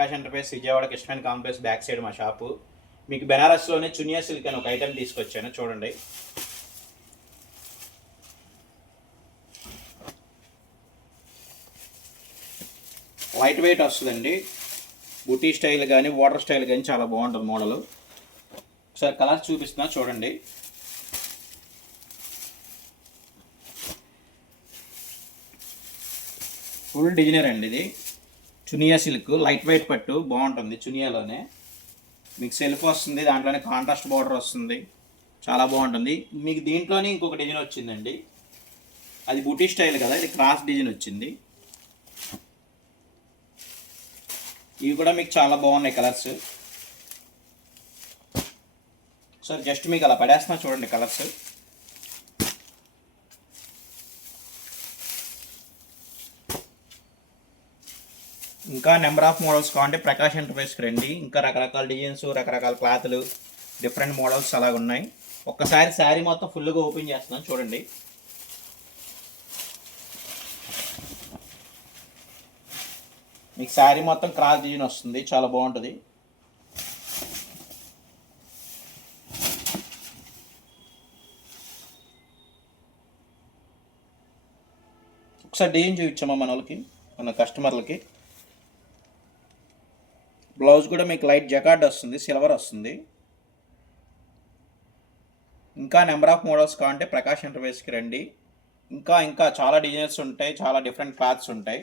Prakash enterprise Vijayawada Krishna complex back side మా shop. మీకు బెనారస్లోనే Chuniya silk అని ఒక ఐటెం తీసుకొచ్చాను చూడండి. లైట్ వెయిట్ వస్తుందండి. బుటీ స్టైల్ కానీ వాటర్ స్టైల్ కానీ చాలా బాగుంటుంది మోడల్. ఒకసారి కలర్ చూపిస్తున్నా చూడండి. ఫుల్ డిజైనర్ అండి ఇది. చునియా సిల్క్ లైట్ వెయిట్ పట్టు బాగుంటుంది. చునియాలోనే మీకు సెల్ఫ్ వస్తుంది, దాంట్లోనే కాంట్రాస్ట్ బార్డర్ వస్తుంది, చాలా బాగుంటుంది. మీకు దీంట్లోనే ఇంకొక డిజైన్ వచ్చిందండి, అది బుటీ స్టైల్ కదా, ఇది క్రాస్ డిజైన్ వచ్చింది. ఇవి కూడా మీకు చాలా బాగున్నాయి కలర్స్. సార్ జస్ట్ మీకు అలా పడేస్తున్నా చూడండి కలర్స్. ఇంకా నెంబర్ ఆఫ్ మోడల్స్ కావాలంటే ప్రకాష్ ఎంటర్ప్రైజ్కి రండి. ఇంకా రకరకాల డిజైన్స్, రకరకాల క్లాత్లు, డిఫరెంట్ మోడల్స్ అలాగ ఉన్నాయి. ఒక్కసారి శారీ మొత్తం ఫుల్గా ఓపెన్ చేస్తున్నాను చూడండి. మీకు శారీ మొత్తం క్రాస్ డిజైన్ వస్తుంది, చాలా బాగుంటుంది. ఒకసారి డిజైన్ చూపించామా మన వాళ్ళకి, మన కస్టమర్లకి. బ్లౌజ్ కూడా మీకు లైట్ జకార్డ్ వస్తుంది, సిల్వర్ వస్తుంది. ఇంకా నెంబర్ ఆఫ్ మోడల్స్ కావాలంటే ప్రకాష్ ఎంటర్ప్రైజ్కి రండి. ఇంకా చాలా డిజైన్స్ ఉంటాయి, చాలా డిఫరెంట్ క్లాత్స్ ఉంటాయి.